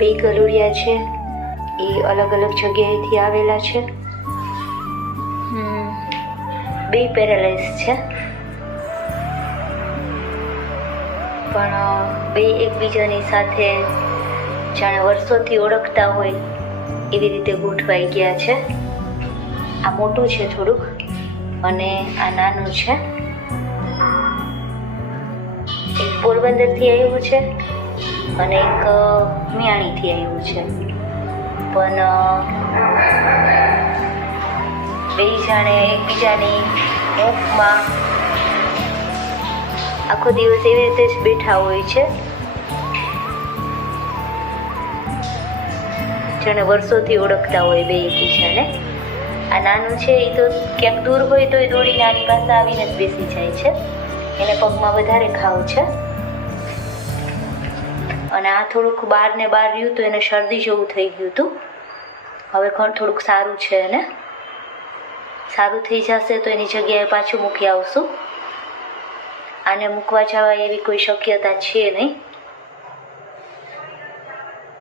બે ગલુડિયા છે એ અલગ અલગ જગ્યાએથી આવેલા છે. બે પેરાલાઇઝ છે, પણ બે એકબીજાની સાથે જાણે વર્ષોથી ઓળખતા હોય એવી રીતે ગોઠવાઈ ગયા છે. આ મોટું છે થોડુંક અને આ નાનું છે. એક પોરબંદરથી આવ્યું છે અને એક મિયાણીથી આવ્યું છે, પણ બે જાણે એકબીજાની હૂંફમાં આખો દિવસ એવી રીતે જ બેઠા હોય છે, જાણે વર્ષોથી ઓળખતા હોય બે એકબીજાને. આ નાનું છે એ તો ક્યાંક દૂર હોય તો એ દોડીને આની પાસે આવીને જ બેસી જાય છે. એને પગમાં વધારે ઘાવ છે. અને આ થોડુંક બહાર રહ્યું તો એને શરદી જેવું થઈ ગયું હતું. હવે થોડુંક સારું છે, એને સારું થઈ જશે તો એની જગ્યાએ પાછું મૂકી આવશું. આને મૂકવા જવા એવી કોઈ શક્યતા છે નહીં.